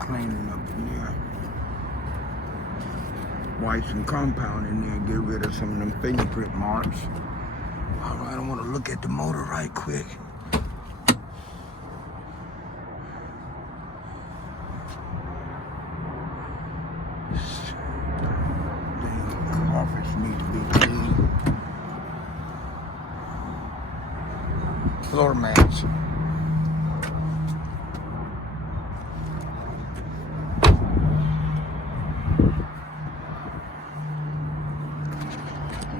Cleaning up in there. Wipe some compound in there and get rid of some of them fingerprint marks. Alright, I want to look at the motor right quick. The carpets need to be clean. Floor mats.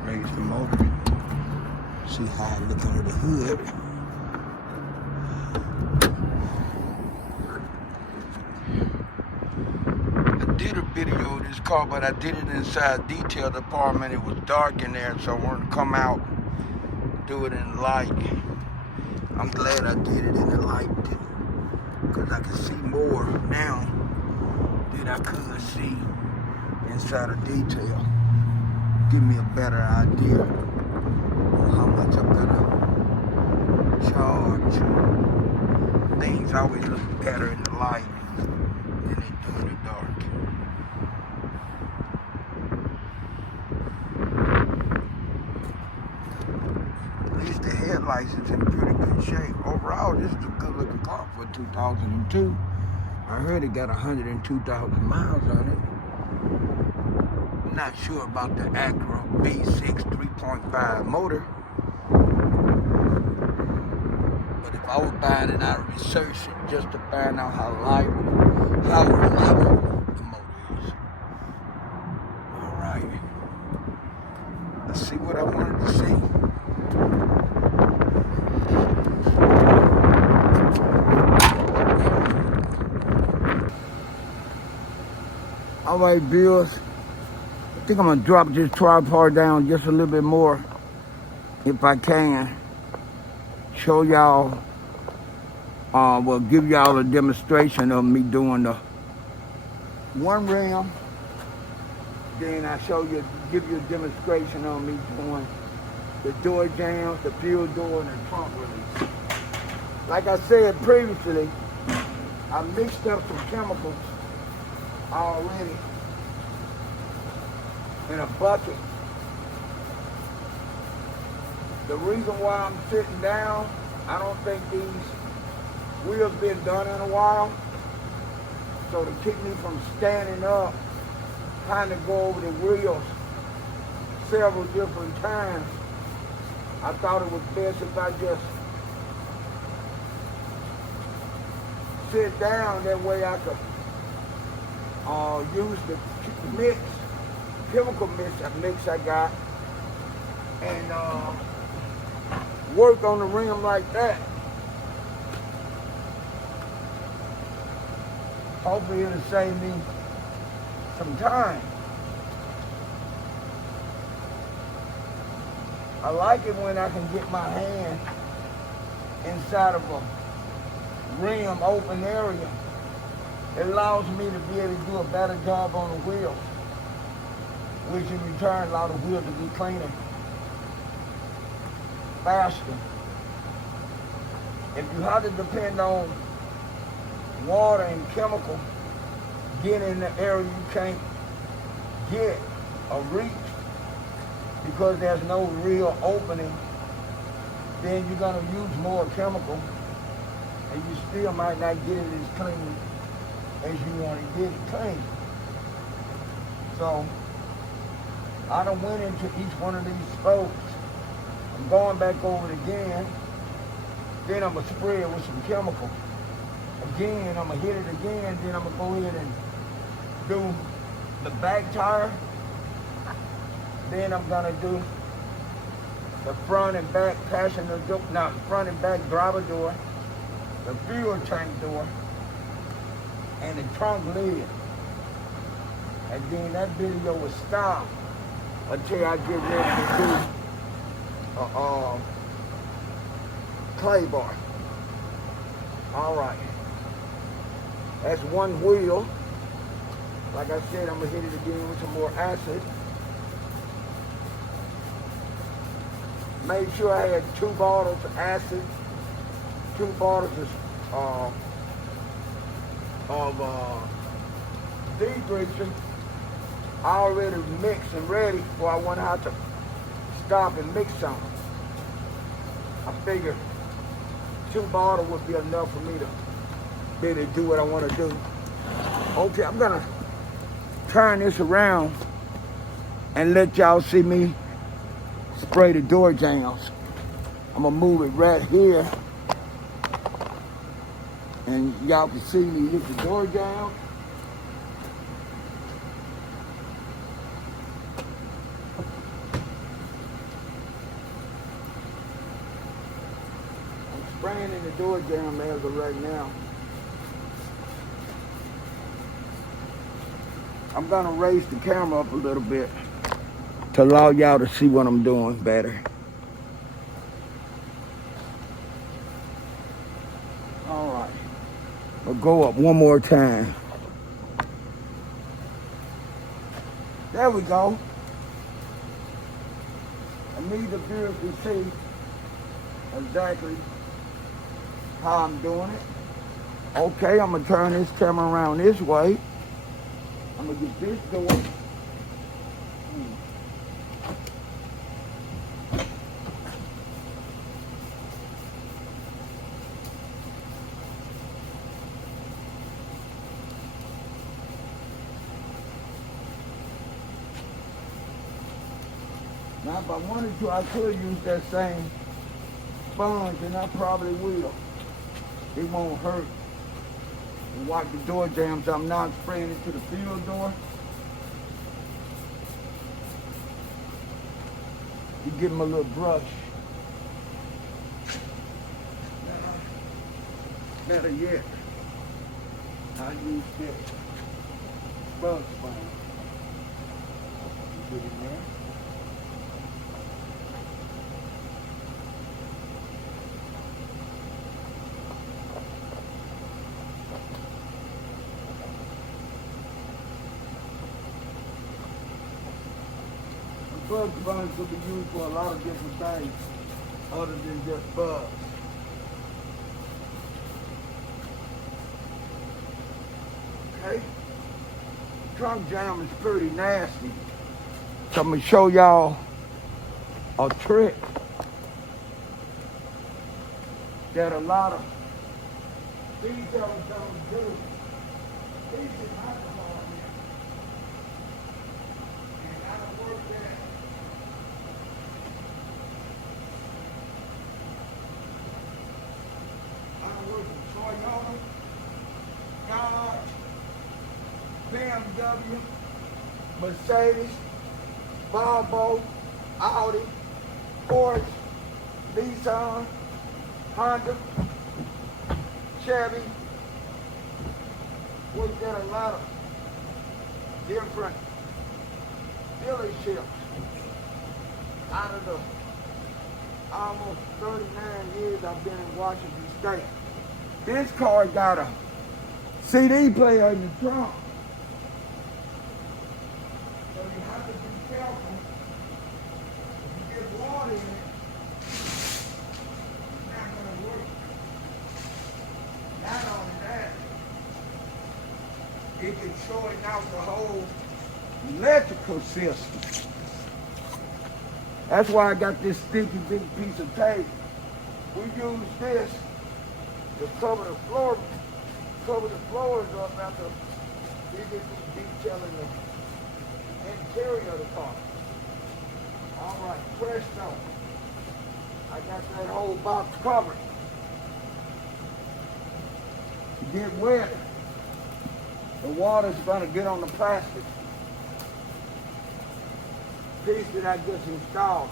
Raise the motor. See how I look under the hood. I did a video of this car, but I did it inside detail department. It was dark in there, so I wanted to come out, do it in the light. I'm glad I did it in the light because I can see more now than I could see inside of detail. Give me a better idea of how much I'm gonna charge. Things always look better in the light than they do in the dark. At least the headlights is in pretty good shape. Overall, this is a good looking car for 2002. I heard it got 102,000 miles on it. Not sure about the Acura V6 3.5 motor, but if I was buying it, I'd research it just to find out how reliable the motor is. All right, let's see what I wanted to see. All right, viewers. I think I'm gonna drop this tripod down just a little bit more if I can. Show y'all, well, give y'all a demonstration of me doing the one rim. Then I give you a demonstration of me doing the door jams, the fuel door, and the trunk release. Like I said previously, I mixed up some chemicals already in a bucket. The reason why I'm sitting down, I don't think these wheels been done in a while. So to keep me from standing up, trying to go over the wheels several different times, I thought it was best if I just sit down. That way I could use the chemical mix I got, and work on the rim like that. Hopefully it'll save me some time. I like it when I can get my hand inside of a rim open area. It allows me to be able to do a better job on the wheels, which in return allow the wheels to be cleaner faster. If you have to depend on water and chemical get in the area you can't get or reach because there's no real opening, then you're gonna use more chemical and you still might not get it as clean as you want to get it clean. So I done went into each one of these spokes. I'm going back over it again. Then I'm gonna spray it with some chemical. Again, I'm gonna hit it again. Then I'm gonna go ahead and do the back tire. Then I'm gonna do the front and back passenger door, no, front and back driver door, the fuel tank door, and the trunk lid. And then that video will stop until I get ready to do a clay bar. All right. That's one wheel. Like I said, I'm gonna hit it again with some more acid. Made sure I had 2 bottles of acid, 2 bottles of degreaser already mixed and ready before I went out to stop and mix some. I figured 2 bottles would be enough for me to be able to do what I want to do. Okay, I'm gonna turn this around and let y'all see me spray the door jambs. I'm gonna move it right here and y'all can see me hit the door jam. I'm spraying in the door jam as of right now. I'm gonna raise the camera up a little bit to allow y'all to see what I'm doing better. All right, we'll go up one more time. There we go. I need the viewers to see exactly how I'm doing it. Okay, I'm gonna turn this camera around this way. I'm gonna get this door. Now, if I wanted to, I could use that same sponge, and I probably will. It won't hurt. And wipe the door jambs. I'm not spraying it to the field door. You give them a little brush. Better yet, I use this bug sponge. Get in there. Bug sponge could be used for a lot of different things other than just bugs. Okay? Trunk jam is pretty nasty. So I'm gonna show y'all a trick that a lot of detailers don't do. These is alcohol here. And I don't work that. I work with Toyota, Dodge, BMW, Mercedes, Volvo, Audi, Porsche, Nissan, Honda, Chevy. Worked at a lot of different dealerships. Out of the almost 39 years I've been in Washington State. This car got a CD player in the trunk. So you have to be careful. If you get water in it, it's not going to work. Not only that, it can shorten out the whole electrical system. That's why I got this sticky big piece of tape. We use this to cover the floors up after we get through detailing the interior of the car. All right, presto. I got that whole box covered. Get wet, the water's gonna get on the plastic piece that I just installed.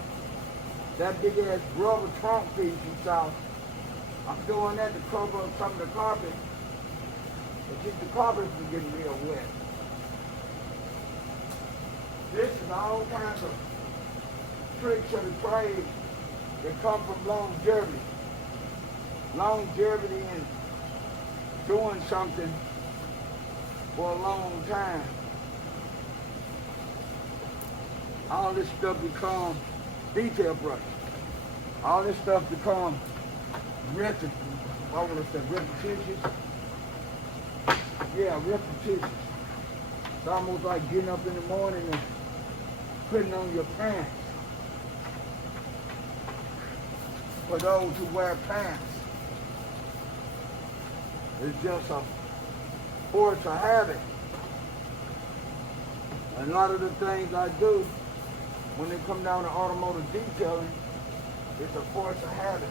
That big ass rubber trunk piece installed. I'm doing that to cover up some of the carpet, to keep the carpet from getting real wet. This is all kinds of tricks of the trade that come from longevity. Longevity and doing something for a long time. All this stuff becomes detail brush. All this stuff becomes repetitious. Yeah, repetitious. It's almost like getting up in the morning and putting on your pants. For those who wear pants, it's just a force of habit. A lot of the things I do when they come down to automotive detailing, it's a force of habit.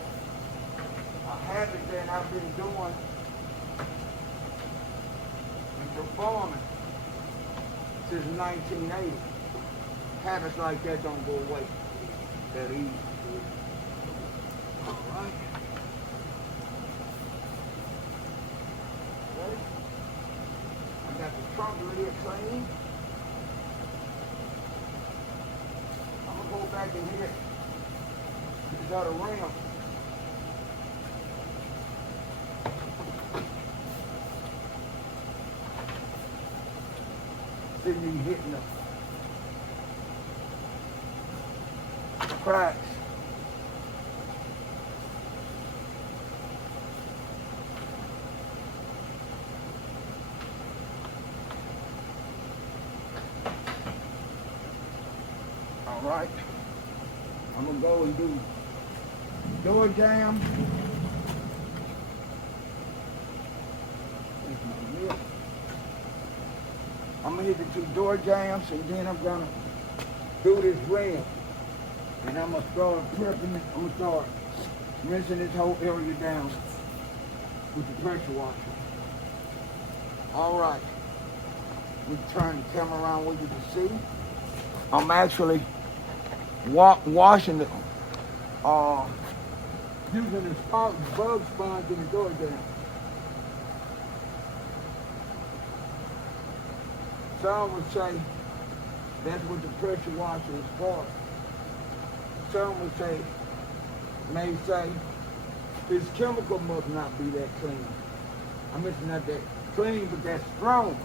A habit that I've been doing and performing since 1980. Habits like that don't go away that easy. All right. Ready? I got the trunk lid clean. I'm gonna go back in here. You got a rim. See me hitting the cracks. All right, I'm gonna go and do door jam. I'm gonna hit the 2 door jams, and then I'm gonna do this rim. And I'm gonna start prepping it. I'm gonna start rinsing this whole area down with the pressure washer. All right, we turn the camera around where you can see. I'm actually washing the, using this bug sponge in the door jam. Some would say that's what the pressure washer is for. Some would say, may say, this chemical must not be that clean. I mean, it's not that clean, but that's strong.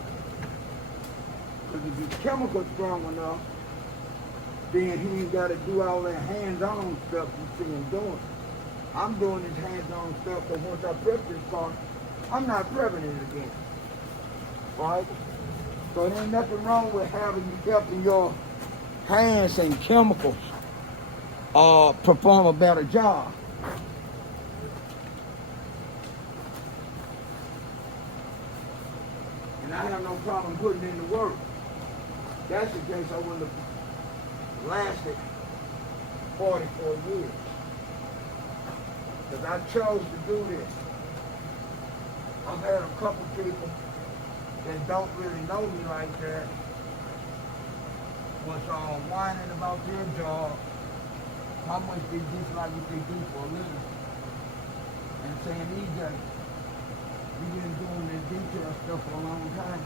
Because if the chemical's strong enough, then he ain't got to do all that hands-on stuff you see him doing. I'm doing this hands-on stuff because once I prep this car, I'm not prepping it again. Right? So there ain't nothing wrong with helping your hands and chemicals perform a better job. And I have no problem putting in the work. That's the case I wouldn't have lasted 44 years. Because I chose to do this. I've had a couple people that don't really know me like that was whining about their job, how much they dislike what they do for a living, and saying, EJ, you've been doing this detail stuff for a long time.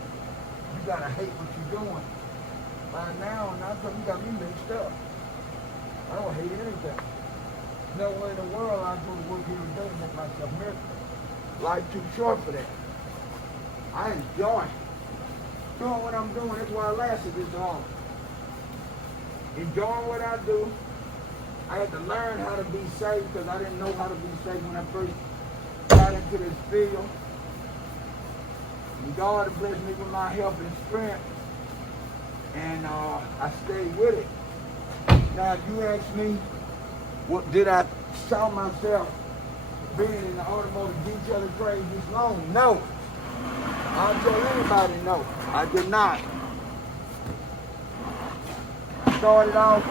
You gotta hate what you're doing. By now, you got me mixed up. I don't hate anything. No way in the world I'm going to work here today and make myself miserable. Life too short for that. I enjoy doing what I'm doing. That's why I lasted this long. Enjoying what I do. I had to learn how to be safe because I didn't know how to be safe when I first got into this field. And God blessed me with my health and strength, and I stayed with it. Now, if you ask me, what did I saw myself being in the automotive detailing trade this long? No. I'll tell anybody no. I did not. Started off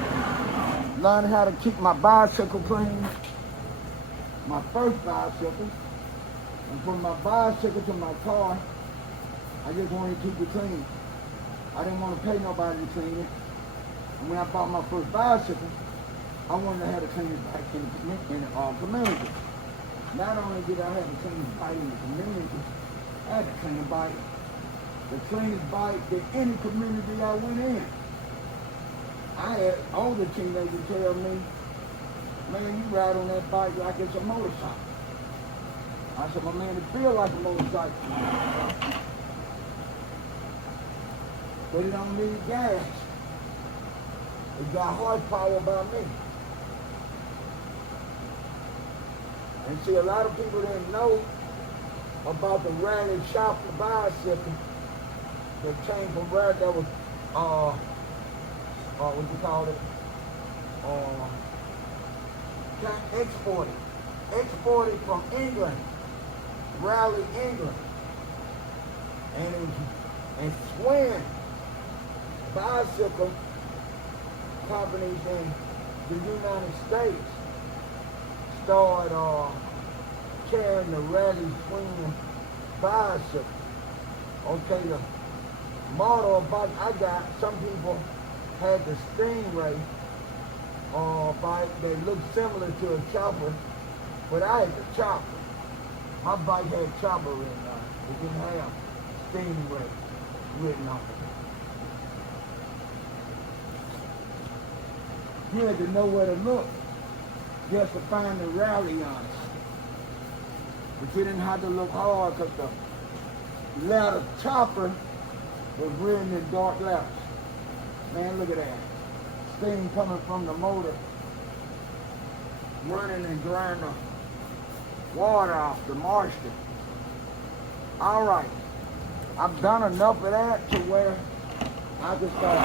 learning how to keep my bicycle clean, my first bicycle, and from my bicycle to my car, I just wanted to keep it clean. I didn't want to pay nobody to clean it. And when I bought my first bicycle, I wanted to have a clean bike in the community. Not only did I have a clean bike in the community, I had a clean bike, the cleanest bike that any community I went in. I had older teenagers tell me, man, you ride on that bike like it's a motorcycle. I said, my man, it feels like a motorcycle. But it don't need gas. It got horsepower by me. And see, a lot of people didn't know about the rally chopper bicycle that came from where that was, what you call it, exported from England, Raleigh, England, and Swin bicycle companies in the United States started carrying the Raleigh Swin bicycle. Okay, the model of bike I got, some people had the Stingray bike that looked similar to a chopper, but I had the chopper. My bike had chopper written on it. It didn't have Stingray written on it. You had to know where to look just to find the rally on it. But you didn't have to look hard because the letter chopper was written in dark letters. Man, look at that. Steam coming from the motor, running and drying the water off, the moisture. All right, I've done enough of that to where I can start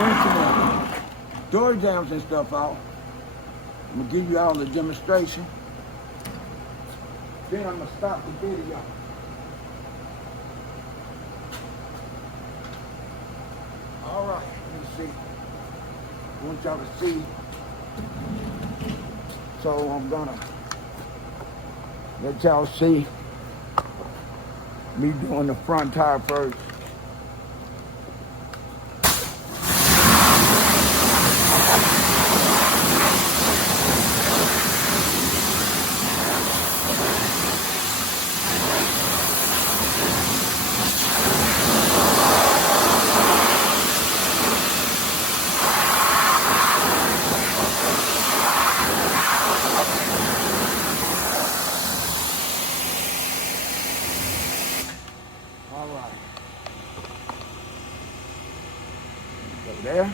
rinsing the door jams and stuff out. I'm gonna give you all the demonstration. Then I'm gonna stop the video. All right, let's see. I want y'all to see. So I'm gonna let y'all see me doing the front tire first. There.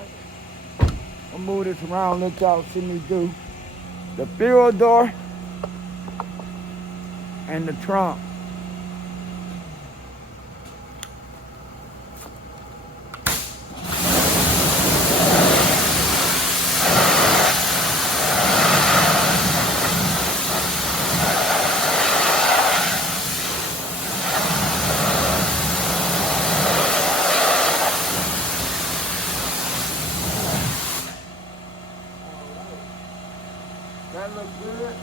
Alright. I'll move this around, let y'all see me do the fuel door and the trunk. That looks good.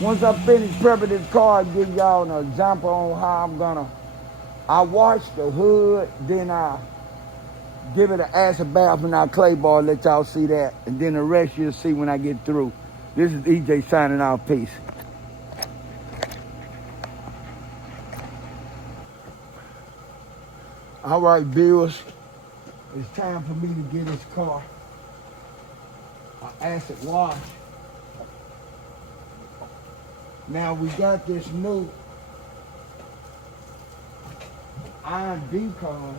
Once I finish prepping this car, I'll give y'all an example on how I wash the hood, then I give it an acid bath and I clay bar, let y'all see that. And then the rest you'll see when I get through. This is EJ signing out. Peace. All right, viewers. It's time for me to get this car an acid wash. Now we got this new iron decon.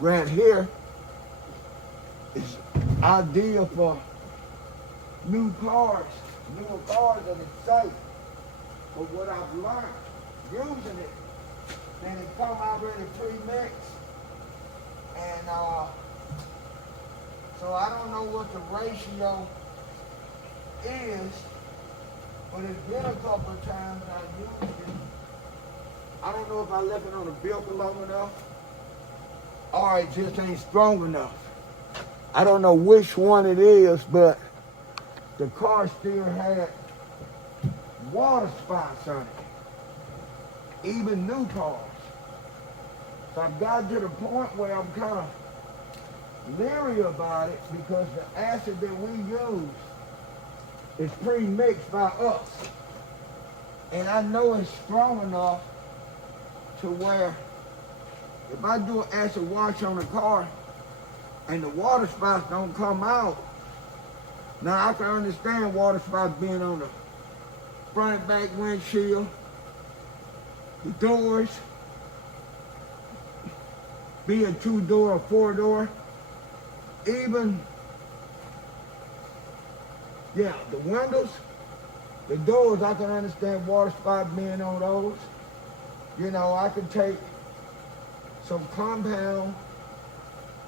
Right here is ideal for new cars, newer cars that are safe. But what I've learned using it, and it come already pre-mixed, and so I don't know what the ratio is, but it's been a couple of times I used it. I don't know if I left it on the vehicle long enough or it just ain't strong enough. I don't know which one it is, but the car still had water spots on it, even new cars. So I've got to the point where I'm kind of leery about it because the acid that we use is pre-mixed by us. And I know it's strong enough to where if I do an acid wash on the car and the water spots don't come out, now I can understand water spots being on the front and back windshield, the doors, being 2-door or 4-door, even, yeah, the windows, the doors, I can understand water spots being on those. You know, I can take some compound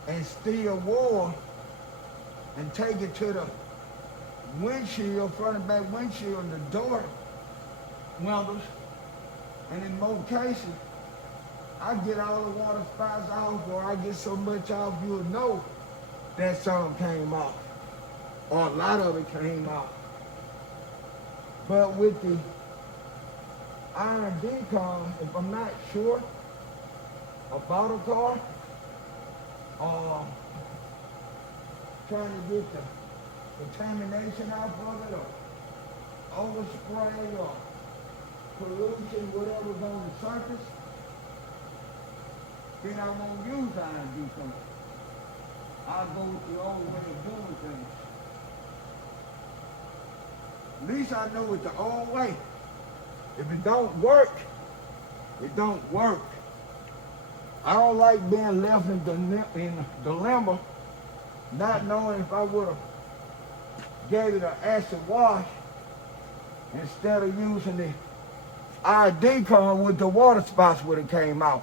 and steel wool and take it to the windshield, front and back windshield, and the door windows, and in most cases, I get all the water spots off, or I get so much off you'll know that some came off, or a lot of it came off. But with the iron decon, if I'm not sure about a car, trying to get the contamination out of it, or overspray, or pollution, whatever's on the surface, then I won't use iron decon. I'll go with the old way of doing things. At least I know it's the old way. If it don't work, it don't work. I don't like being left in dilemma, not knowing if I would have gave it an acid wash instead of using the iron decon, with the water spots would have came out.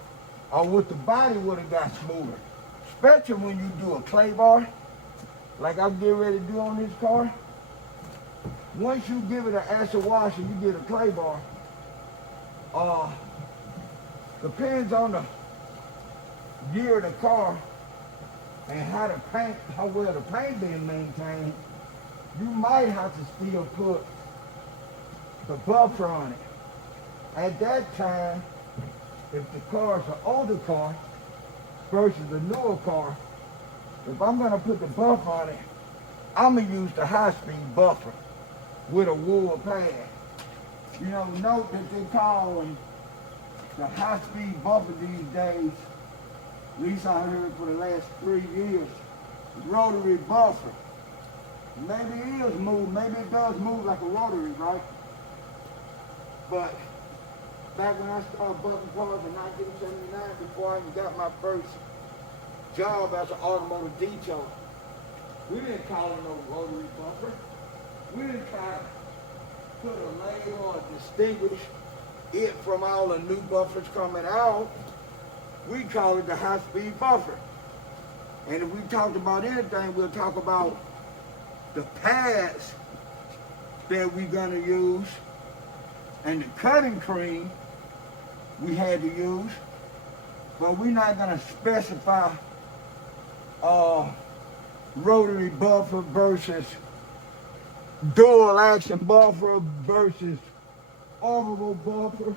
or with the body would have got smoother. Especially when you do a clay bar, like I'm getting ready to do on this car. Once you give it an acid wash and you get a clay bar, depends on the year of the car and how well the paint being maintained, you might have to still put the buffer on it. At that time, if the car is an older car versus a newer car, if I'm gonna put the buffer on it, I'm gonna use the high-speed buffer with a wool pad. You know, note that they call the high-speed buffer these days, at least I heard for the last 3 years, rotary buffer. Maybe it is move, maybe it does move like a rotary, right? But back when I started buffing cars in 1979, before I even got my first job as an automotive detailer, we didn't call it no rotary buffer. We didn't try to put a label or distinguish it from all the new buffers coming out. We call it the high-speed buffer. And if we talked about anything, we'll talk about the pads that we're gonna use and the cutting cream we had to use, but we're not gonna specify rotary buffer versus dual action buffer versus orbital buffer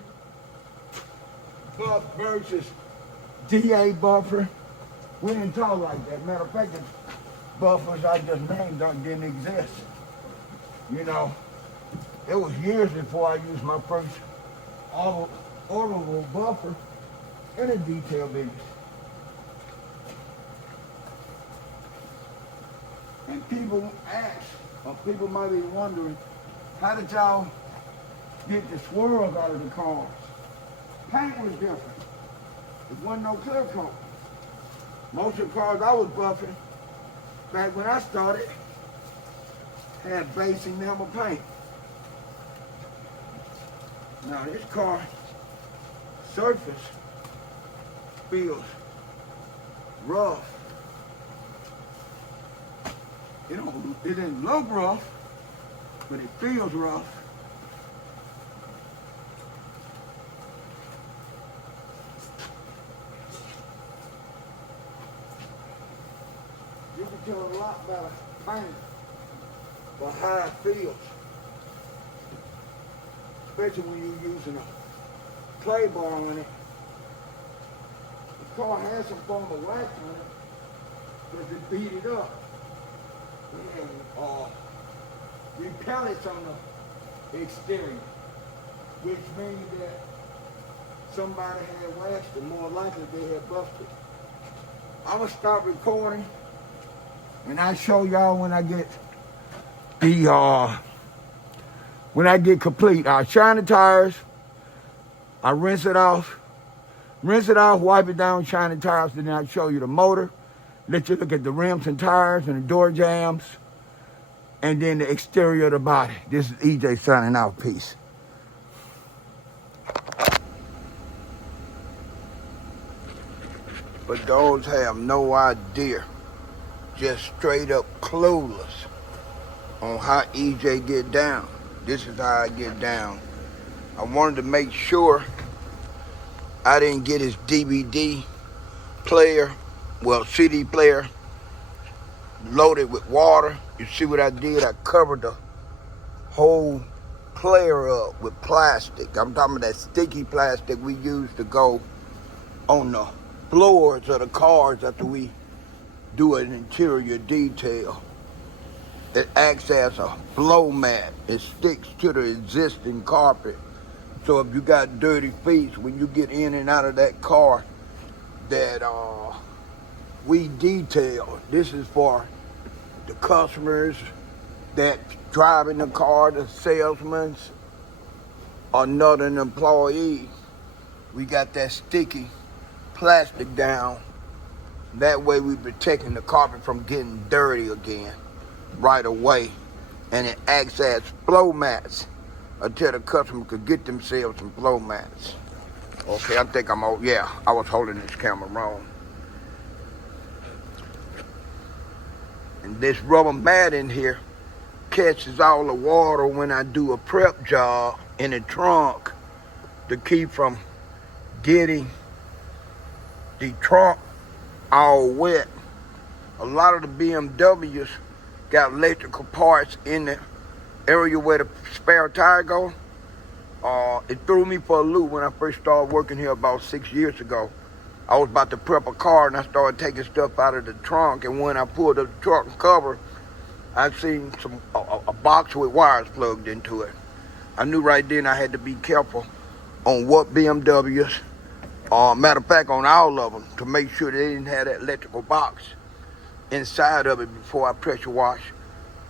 versus DA buffer. We didn't talk like that. Matter of fact, the buffers I just named didn't exist. You know, it was years before I used my first orbital buffer in a detail business. And people ask, or people might be wondering, how did y'all get the swirls out of the cars? Paint was different. There wasn't no clear coat. Most of the cars I was buffing, back when I started, had base enamel paint. Now this car surface feels rough. It didn't look rough, but it feels rough. You can tell a lot about a paint by how it feels. Especially when you're using a clay bar on it. The car has some form of wax on it, but they beat it up. And repellents on the exterior, which means that somebody had waxed it, more likely they had busted. I'm gonna stop recording and I'll show y'all when I get complete. I shine the tires, I rinse it off, wipe it down, shine the tires, and then I'll show you the motor, let you look at the rims and tires and the door jambs, and then the exterior of the body. This is EJ signing out. Peace. But those have no idea, just straight up clueless on how EJ get down. This is how I get down. I wanted to make sure I didn't get his DVD player, CD player, loaded with water. You see what I did? I covered the whole player up with plastic. I'm talking about that sticky plastic we use to go on the floors of the cars after we do an interior detail. It acts as a flow mat. It sticks to the existing carpet. So if you got dirty feet, when you get in and out of that car that we detail, this is for the customers that driving the car, the salesmen, or not an employee. We got that sticky plastic down. That way we protecting the carpet from getting dirty again right away. And it acts as flow mats until the customer could get themselves some flow mats. Okay, I think I'm out. Yeah, I was holding this camera wrong. And this rubber mat in here catches all the water when I do a prep job in the trunk to keep from getting the trunk all wet. A lot of the BMWs got electrical parts in the area where the spare tire go. It threw me for a loop when I first started working here about 6 years ago. I was about to prep a car and I started taking stuff out of the trunk, and when I pulled up the trunk cover, I seen a box with wires plugged into it. I knew right then I had to be careful on what BMWs, matter of fact on all of them, to make sure they didn't have that electrical box inside of it before I pressure wash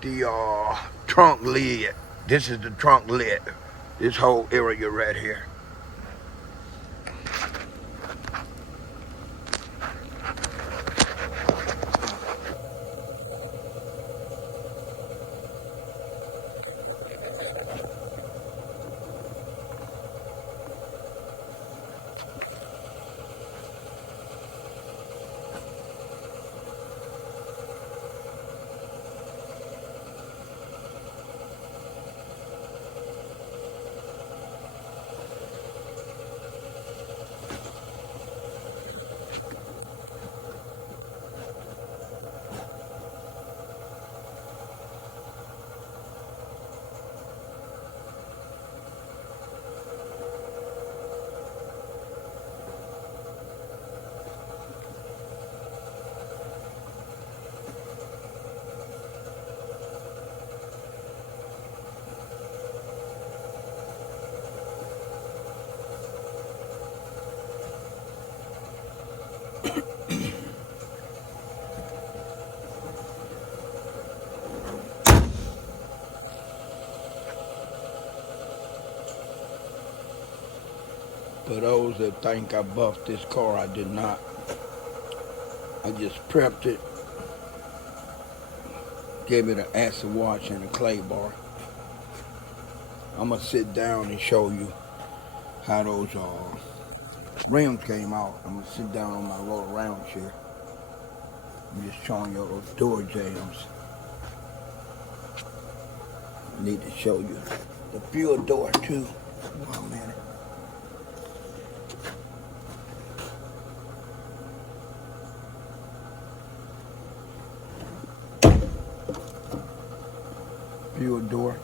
the trunk lid. This is the trunk lid, this whole area right here. For those that think I buffed this car, I did not. I just prepped it, gave it an acid wash and a clay bar. I'm gonna sit down and show you how those rims came out. I'm gonna sit down on my roll around chair. I'm just showing you those door jams. I need to show you the fuel door too. One minute. Fuel door.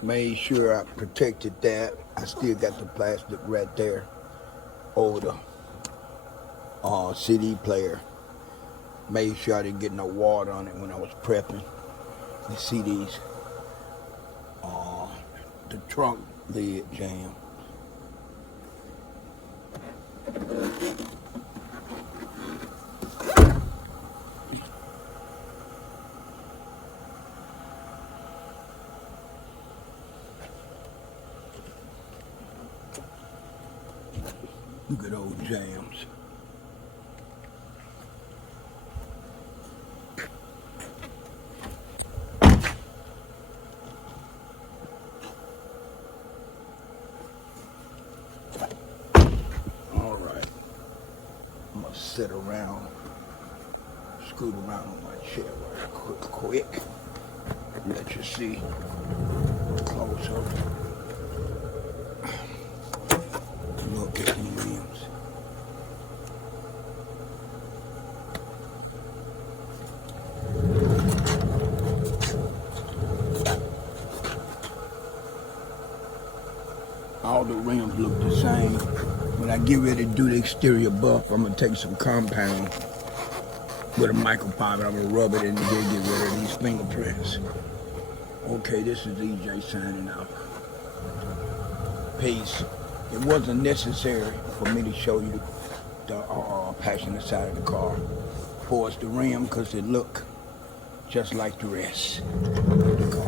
Made sure I protected that. I still got the plastic right there over the CD player. Made sure I didn't get no water on it when I was prepping the CDs. The trunk lid jam. Look at those jams. All right, I'm gonna sit around, scoot around on my chair right quick. Let you see close up. Look at the rims. All the rims look the same. When I get ready to do the exterior buff, I'm gonna take some compound with a microfiber. I'm gonna rub it in here, get rid of these fingerprints. Okay, this is EJ signing out. Peace. It wasn't necessary for me to show you the passenger side of the car. Force the rim because it looked just like the rest of the car.